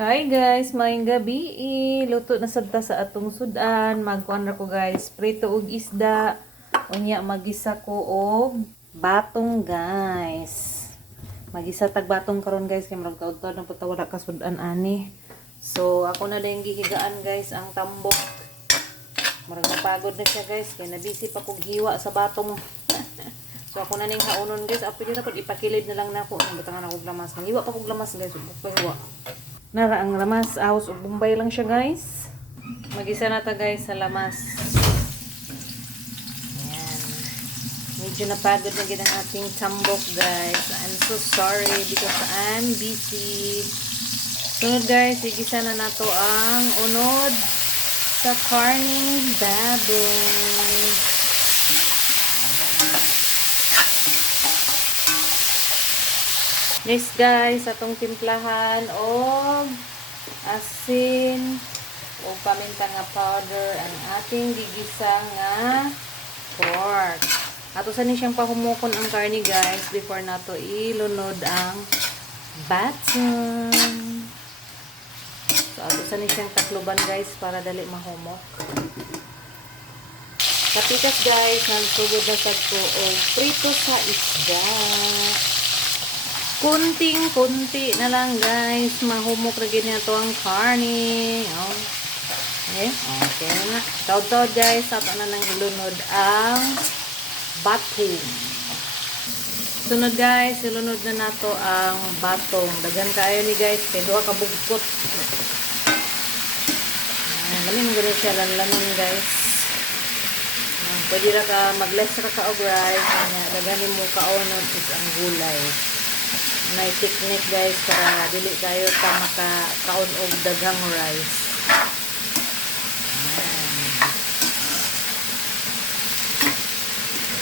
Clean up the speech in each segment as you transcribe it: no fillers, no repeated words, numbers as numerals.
Hi guys, maayong gabi. Luto na sad ta sa atong sudan. Magkuan ra ko guys, prito og isda. Unya magisa ko og batong guys. Magisa tag batong karon guys kay murag taud-taud na puta wala ka sudan ani. So ako na lang gihigaan guys ang tambok. Murag napagod na siya guys kay nabisi pa kog hiwa sa batong. So ako na ning haunon guys, apil na pud ipakilid na lang nako. Butangan ako og lamas. Hiwa pa kog lamas guys, ug pa hiwa. Nara ang lamas, ahos o bumbay lang siya guys. Magisa na ta guys sa lamas. Ayan. Medyo napagod na gid ang ating tambok guys. I'm so sorry because I'm busy. So guys, igisa na nato ang unod sa karning baboy. Next guys, atong timplahan og asin o paminta nga powder ang ating gigisa nga pork. Ato sa ni siyang pahumukon ang karni guys before nato ilunod ang batong. So ato sa ni siyang takloban guys para dali mahumok. Kapikas guys, nagsugod na sad ko og prito sa isda. Kunting-kunti na lang guys. Mahumok na ganyan ito ang karne. Oh. Okay na. Taud-taud guys. Ato na nang ilunod ang batong. Sunod guys. Ilunod na nato ang batong. Dagan kayo ni guys. Kaya doha ka bugkot. Galing mo ganyan siya lanlanon guys. Pwede na ka mag-less ra ka og rice. Daganin mo kaonon is ang gulay. May technique guys para dili tayo ta makakaon og daghang rice.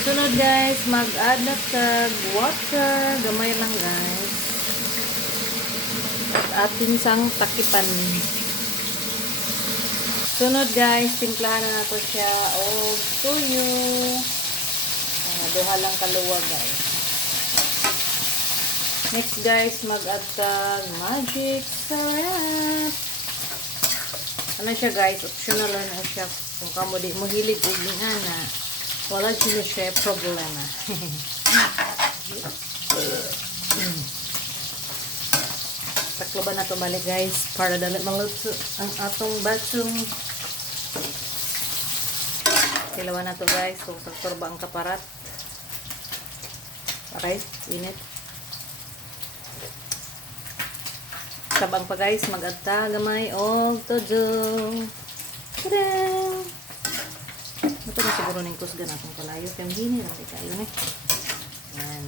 Sunod guys, mag-add na tag water, gamay lang guys. At atin sang takipan. Sunod guys, timplahan na nato siya og tuyo. Duha lang kaluwa guys. Next guys, mag-add tag magic sarap. Ano siya guys, optional lang na siya. Kung kamo di mo hilig og ana, wala siya problema. Takloban na to balik guys para dali maluto ang atong batong. Kilawan na to guys, kung saktor ba ang kaparat. Okay, init. Sabang pa guys, mag-adta gamay og todo. Tada! Ito na siguro ning kusgan atong palayo. Kaya hindi lang kayo ni. Yan.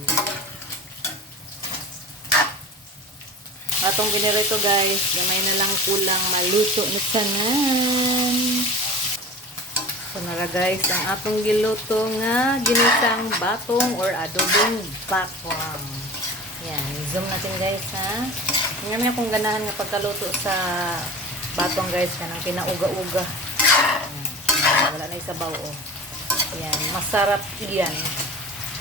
Atong ginirito guys, gamay na lang kulang maluto na tanan. So nara guys, ang atong giluto nga ginisang batong or adobong bakwang. Yan, zoom natin guys ha. Ngayon niya kung ganahan nga pagkaluto sa batong guys, kanang pinauga-uga. Wala na isabaw oh. Yan, masarap yan.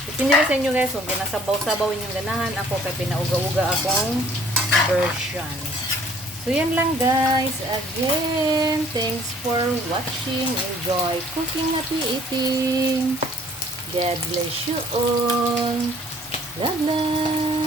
Depende sa inyo guys, kung ginasabaw-sabaw inyong ganahan, ako kay pinauga-uga akong version. So yan lang guys. Again, thanks for watching. Enjoy cooking, happy eating. God bless you all. God bless.